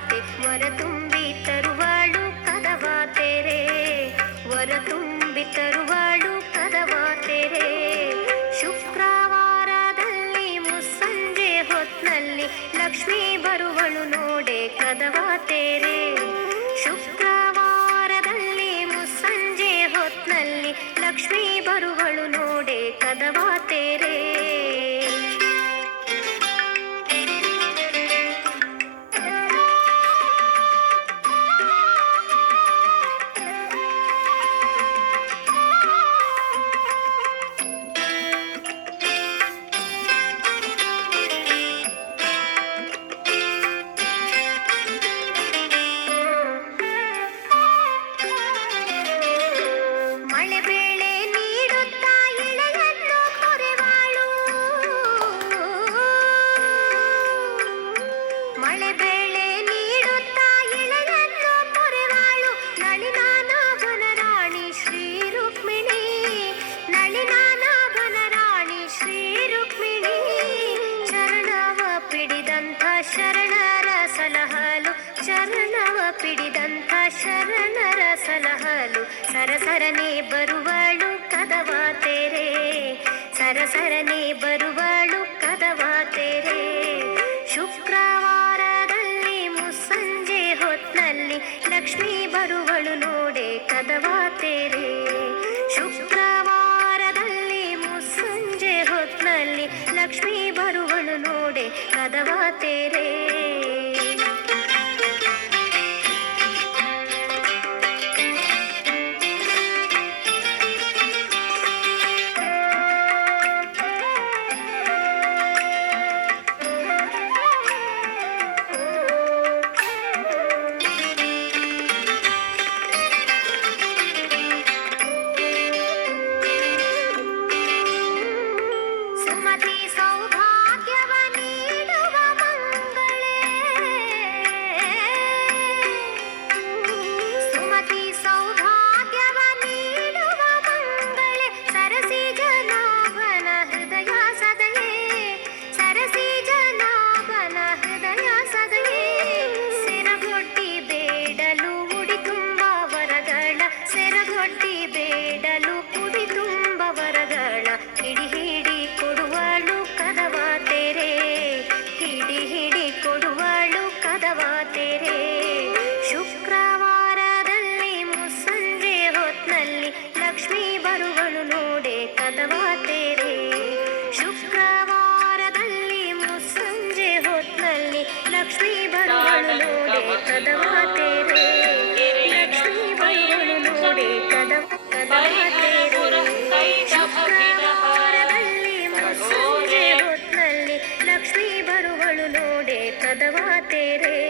ಆತೆ ವರ ತುಂಬಿ ತರುವಾಳು ಕದವ ತೆರೆ ವರ ತುಂಬಿ ತರುವಾಳು ಕದವ ತೆರೆ ಶುಕ್ರವಾರದಲ್ಲಿ ಮುಸ್ಸಂಜೆ ಹೊತ್ನಲ್ಲಿ ಲಕ್ಷ್ಮೀ ಬರುವಳು ನೋಡೆ ಕದವ ತೆರೆ ಶುಕ್ರವಾರದಲ್ಲಿ ಮುಸ್ಸಂಜೆ ಹೊತ್ನಲ್ಲಿ ಲಕ್ಷ್ಮೀ ಬರುವಳು ನೋಡೆ ಕದವ ತೆರೆ ಪಿಡಿದಂಥ ಶರಣರ ಸಲಹಲು ಸರಸರನೆ ಬರುವಳು ಕದವ ತೆರೆ ಸರಸರನೆ ಬರುವಳು ಕದವ ತೆರೆ ಶುಕ್ರವಾರದಲ್ಲಿ ಮುಸ್ಸಂಜೆ ಹೊತ್ನಲ್ಲಿ ಲಕ್ಷ್ಮೀ ಬರುವಳು ನೋಡೆ ಕದವ ತೆರೆ ಶುಕ್ರವಾರದಲ್ಲಿ ಮುಸ್ಸಂಜೆ ಹೊತ್ನಲ್ಲಿ ಲಕ್ಷ್ಮೀ ಬರುವಳು ನೋಡೆ ಕದವ ತೆರೆ ಲಕ್ಷ್ಮೀ ಬರುವಳು ನೋಡೆ ಕದವ ತೆರೆ ಲಕ್ಷ್ಮೀ ಬರುವಳು ನೋಡೆ ಕದವ ತೆರೆ ಶುಕ್ರವಾರದಲ್ಲಿ ಮುಸ್ಸಂಜೆ ಹೊತ್ನಲ್ಲಿ ಲಕ್ಷ್ಮೀ ಬರುವಳು ನೋಡೆ ಕದವ ತೆರೆ